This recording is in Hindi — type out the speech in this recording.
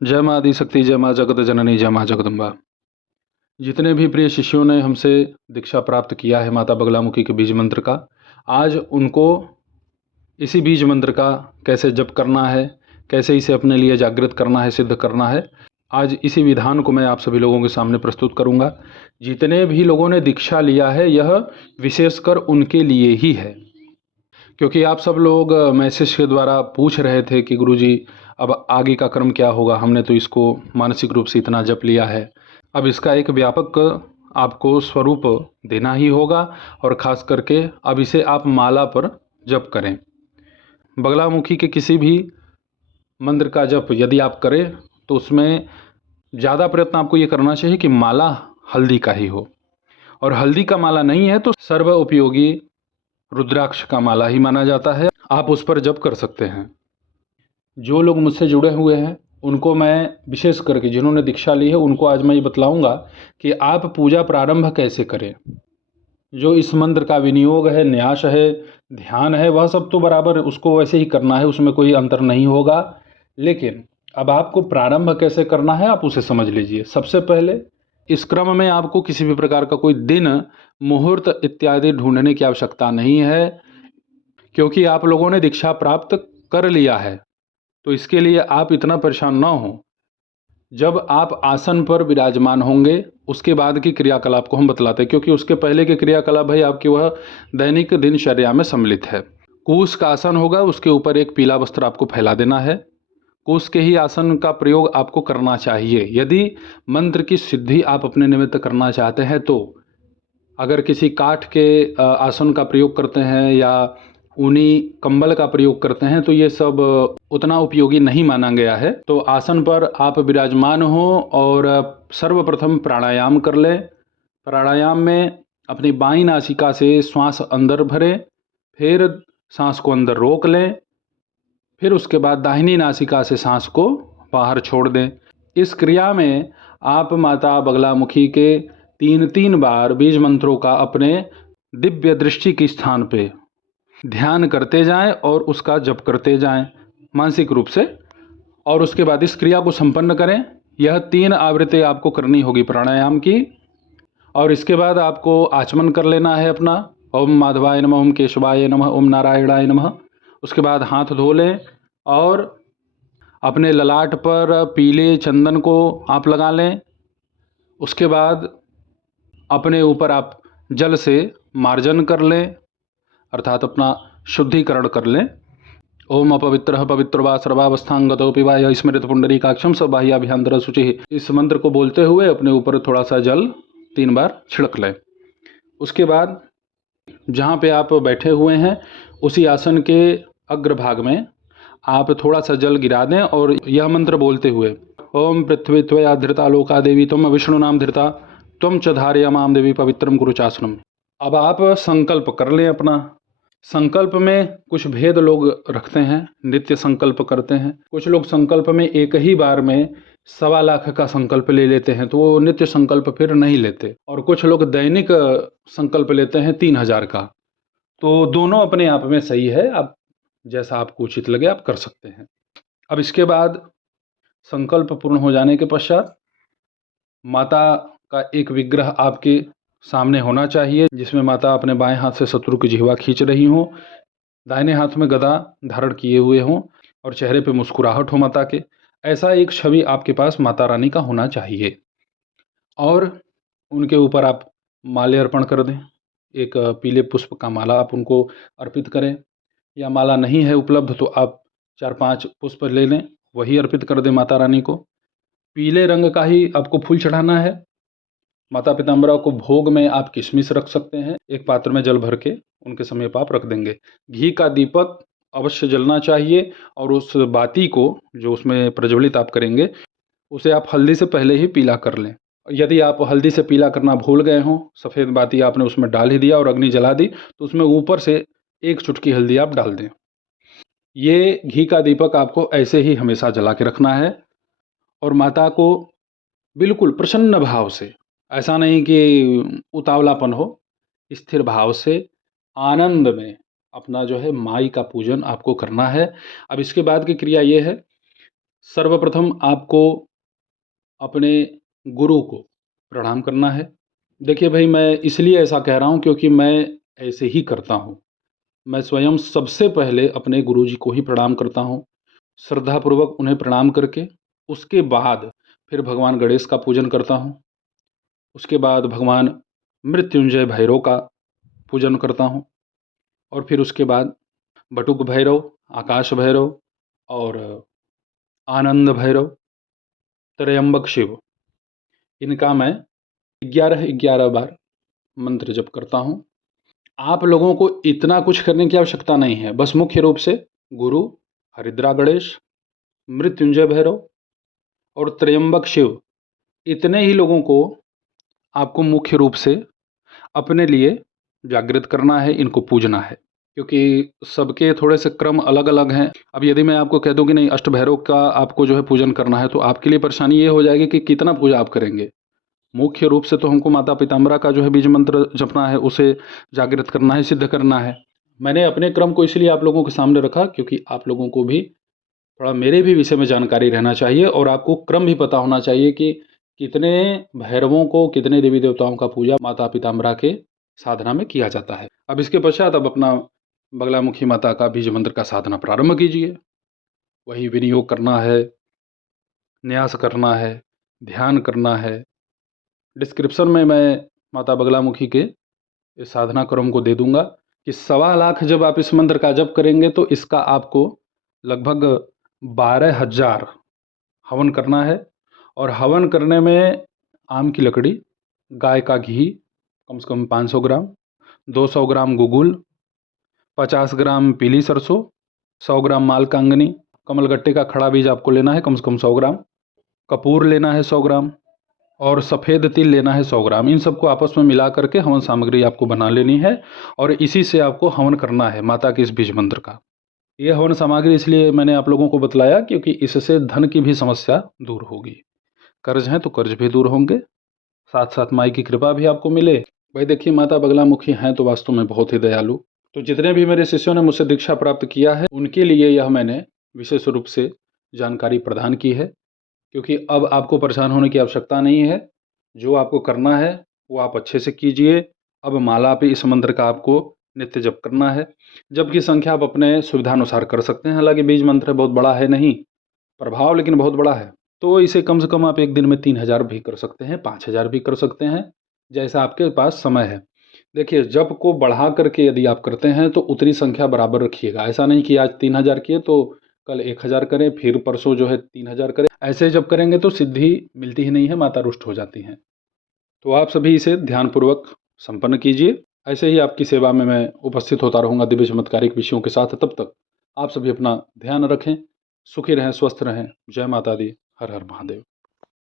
जय माँ आदिशक्ति, जय माँ जगत जननी, जय माँ जगदम्बा। जितने भी प्रिय शिष्यों ने हमसे दीक्षा प्राप्त किया है माता बगलामुखी के बीज मंत्र का, आज उनको इसी बीज मंत्र का कैसे जप करना है, कैसे इसे अपने लिए जागृत करना है, सिद्ध करना है, आज इसी विधान को मैं आप सभी लोगों के सामने प्रस्तुत करूंगा। जितने भी लोगों ने दीक्षा लिया है, यह विशेषकर उनके लिए ही है, क्योंकि आप सब लोग मैसेज के द्वारा पूछ रहे थे कि गुरुजी अब आगे का क्रम क्या होगा। हमने तो इसको मानसिक रूप से इतना जप लिया है, अब इसका एक व्यापक आपको स्वरूप देना ही होगा, और ख़ास करके अब इसे आप माला पर जप करें। बगलामुखी के किसी भी मंत्र का जप यदि आप करें तो उसमें ज़्यादा प्रयत्न आपको ये करना चाहिए कि माला हल्दी का ही हो, और हल्दी का माला नहीं है तो सर्व उपयोगी रुद्राक्ष का माला ही माना जाता है, आप उस पर जप कर सकते हैं। जो लोग मुझसे जुड़े हुए हैं उनको मैं विशेष करके, जिन्होंने दीक्षा ली है उनको आज मैं ये बतलाऊंगा कि आप पूजा प्रारंभ कैसे करें। जो इस मंत्र का विनियोग है, न्यास है, ध्यान है, वह सब तो बराबर उसको वैसे ही करना है, उसमें कोई अंतर नहीं होगा। लेकिन अब आपको प्रारंभ कैसे करना है आप उसे समझ लीजिए। सबसे पहले इस क्रम में आपको किसी भी प्रकार का कोई दिन, मुहूर्त इत्यादि ढूंढने की आवश्यकता नहीं है, क्योंकि आप लोगों ने दीक्षा प्राप्त कर लिया है, तो इसके लिए आप इतना परेशान ना हो। जब आप आसन पर विराजमान होंगे उसके बाद की क्रियाकलाप को हम बतलाते हैं, क्योंकि उसके पहले के क्रियाकलाप भाई आपकी वह दैनिक दिनचर्या में सम्मिलित है। कूश का आसन होगा, उसके ऊपर एक पीला वस्त्र आपको फैला देना है। कूश के ही आसन का प्रयोग आपको करना चाहिए यदि मंत्र की सिद्धि आप अपने निमित्त करना चाहते हैं। तो अगर किसी काठ के आसन का प्रयोग करते हैं या ऊनी कंबल का प्रयोग करते हैं तो ये सब उतना उपयोगी नहीं माना गया है। तो आसन पर आप विराजमान हो और सर्वप्रथम प्राणायाम कर लें। प्राणायाम में अपनी बाईं नासिका से श्वास अंदर भरें, फिर सांस को अंदर रोक लें, फिर उसके बाद दाहिनी नासिका से सांस को बाहर छोड़ दें। इस क्रिया में आप माता बगलामुखी के 3 बार बीज मंत्रों का अपने दिव्य दृष्टि के स्थान पे ध्यान करते जाएं और उसका जप करते जाएं मानसिक रूप से, और उसके बाद इस क्रिया को संपन्न करें। यह 3 आवृत्ति आपको करनी होगी प्राणायाम की, और इसके बाद आपको आचमन कर लेना है अपना। ओम माधवाय नमः, ओम केशवाय नमः, ओम नारायणाय नमः। उसके बाद हाथ धो लें और अपने ललाट पर पीले चंदन को आप लगा लें। उसके बाद अपने ऊपर आप जल से मार्जन कर लें, अर्थात अपना शुद्धिकरण कर लें। ओम अपवित्र पवित्र वा सर्वावस्थांगतोपि वा स्मृत पुंडरीकाक्षम स बाह्याभ्यंतर शुचि। इस मंत्र को बोलते हुए अपने ऊपर थोड़ा सा जल 3 बार छिड़क लें। उसके बाद जहाँ पे आप बैठे हुए हैं उसी आसन के अग्रभाग में आप थोड़ा सा जल गिरा दें और यह मंत्र बोलते हुए ओम पृथ्वी त्वया धृता लोका देवी त्वम विष्णु नाम धृता त्वम च धारयामाम देवी पवित्रम कुरुचासनम। अब आप संकल्प कर लें अपना। संकल्प में कुछ भेद लोग रखते हैं, नित्य संकल्प करते हैं। कुछ लोग संकल्प में एक ही बार में 1.25 लाख का संकल्प ले लेते हैं, तो वो नित्य संकल्प फिर नहीं लेते। और कुछ लोग दैनिक संकल्प लेते हैं 3000 का। तो दोनों अपने आप में सही है, आप जैसा आपको उचित लगे आप कर सकते हैं। अब इसके बाद संकल्प पूर्ण हो जाने के पश्चात माता का एक विग्रह आपके सामने होना चाहिए, जिसमें माता अपने बाएं हाथ से शत्रु की जिह्वा खींच रही हों, दाहिने हाथ में गदा धारण किए हुए हों और चेहरे पे मुस्कुराहट हो माता के। ऐसा एक छवि आपके पास माता रानी का होना चाहिए, और उनके ऊपर आप माल्य अर्पण कर दें। एक पीले पुष्प का माला आप उनको अर्पित करें, या माला नहीं है उपलब्ध तो आप 4-5 पुष्प ले लें, वही अर्पित कर दें माता रानी को। पीले रंग का ही आपको फूल चढ़ाना है। माता पिताम्बरा को भोग में आप किशमिश रख सकते हैं, एक पात्र में जल भर के उनके समीप आप रख देंगे। घी का दीपक अवश्य जलना चाहिए, और उस बाती को जो उसमें प्रज्वलित आप करेंगे उसे आप हल्दी से पहले ही पीला कर लें। यदि आप हल्दी से पीला करना भूल गए हों, सफ़ेद बाती आपने उसमें डाल ही दिया और अग्नि जला दी, तो उसमें ऊपर से 1 चुटकी हल्दी आप डाल दें। ये घी का दीपक आपको ऐसे ही हमेशा जला के रखना है, और माता को बिल्कुल प्रसन्न भाव से, ऐसा नहीं कि उतावलापन हो, स्थिर भाव से आनंद में अपना जो है माई का पूजन आपको करना है। अब इसके बाद की क्रिया ये है सर्वप्रथम आपको अपने गुरु को प्रणाम करना है। देखिए भाई, मैं इसलिए ऐसा कह रहा हूँ क्योंकि मैं ऐसे ही करता हूँ। मैं स्वयं सबसे पहले अपने गुरुजी को ही प्रणाम करता हूँ। श्रद्धापूर्वक उन्हें प्रणाम करके उसके बाद फिर भगवान गणेश का पूजन करता हूँ। उसके बाद भगवान मृत्युंजय भैरव का पूजन करता हूँ और फिर उसके बाद बटुक भैरव, आकाश भैरव और आनंद भैरव, त्र्यंबक शिव, इनका मैं 11-11 बार मंत्र जप करता हूँ। आप लोगों को इतना कुछ करने की आवश्यकता नहीं है। बस मुख्य रूप से गुरु, हरिद्रा गणेश, मृत्युंजय भैरव और त्र्यंबक शिव, इतने ही लोगों को आपको मुख्य रूप से अपने लिए जागृत करना है, इनको पूजना है। क्योंकि सबके थोड़े से क्रम अलग अलग हैं। अब यदि मैं आपको कह दूं कि नहीं अष्टभैरव का आपको जो है पूजन करना है, तो आपके लिए परेशानी ये हो जाएगी कि कितना पूजा आप करेंगे। मुख्य रूप से तो हमको माता पिताम्बरा का जो है बीज मंत्र जपना है, उसे जागृत करना है, सिद्ध करना है। मैंने अपने क्रम को इसलिए आप लोगों के सामने रखा क्योंकि आप लोगों को भी थोड़ा मेरे भी विषय में जानकारी रहना चाहिए और आपको क्रम भी पता होना चाहिए कि कितने भैरवों को, कितने देवी देवताओं का पूजा माता पिताम्बरा के साधना में किया जाता है। अब इसके पश्चात अब अपना बगलामुखी माता का बीज मंत्र का साधना प्रारंभ कीजिए। वही विनियोग करना है, न्यास करना है, ध्यान करना है। डिस्क्रिप्शन में मैं माता बगलामुखी के इस साधना क्रम को दे दूंगा कि 1.25 लाख जब आप इस मंत्र का जप करेंगे तो इसका आपको लगभग 12,000 हवन करना है। और हवन करने में आम की लकड़ी, गाय का घी कम से कम 500 ग्राम, 200 ग्राम गुगुल, 50 ग्राम पीली सरसों, 100 ग्राम मालकांगनी, कमलगट्टे का खड़ा बीज आपको लेना है कम से कम 100 ग्राम, कपूर लेना है 100 ग्राम और सफ़ेद तिल लेना है 100 ग्राम। इन सबको आपस में मिला करके हवन सामग्री आपको बना लेनी है और इसी से आपको हवन करना है माता के इस बीज मंत्र का। ये हवन सामग्री इसलिए मैंने आप लोगों को बतलाया क्योंकि इससे धन की भी समस्या दूर होगी। कर्ज है तो कर्ज भी दूर होंगे, साथ साथ माई की कृपा भी आपको मिले। भाई देखिए, माता बगलामुखी हैं तो वास्तव में बहुत ही दयालु। तो जितने भी मेरे शिष्यों ने मुझसे दीक्षा प्राप्त किया है उनके लिए यह मैंने विशेष रूप से जानकारी प्रदान की है, क्योंकि अब आपको परेशान होने की आवश्यकता नहीं है। जो आपको करना है वो आप अच्छे से कीजिए। अब माला पे इस मंत्र का आपको नित्य जप करना है। जप की संख्या आप अपने सुविधानुसार कर सकते हैं। हालांकि बीज मंत्र बहुत बड़ा है नहीं, प्रभाव लेकिन बहुत बड़ा है। तो इसे कम से कम आप एक दिन में 3,000 भी कर सकते हैं, 5,000 भी कर सकते हैं, जैसा आपके पास समय है। देखिए, जप को बढ़ा करके यदि आप करते हैं तो उतनी संख्या बराबर रखिएगा। ऐसा नहीं कि आज 3,000 किए तो कल 1,000 करें, फिर परसों जो है 3,000 करें। ऐसे जब करेंगे तो सिद्धि मिलती ही नहीं है, माता रुष्ट हो जाती हैं। तो आप सभी इसे ध्यानपूर्वक संपन्न कीजिए। ऐसे ही आपकी सेवा में मैं उपस्थित होता रहूँगा दिव्य चमत्कारिक विषयों के साथ। तब तक आप सभी अपना ध्यान रखें, सुखी रहें, स्वस्थ रहें। जय माता दी, हर हर महादेव।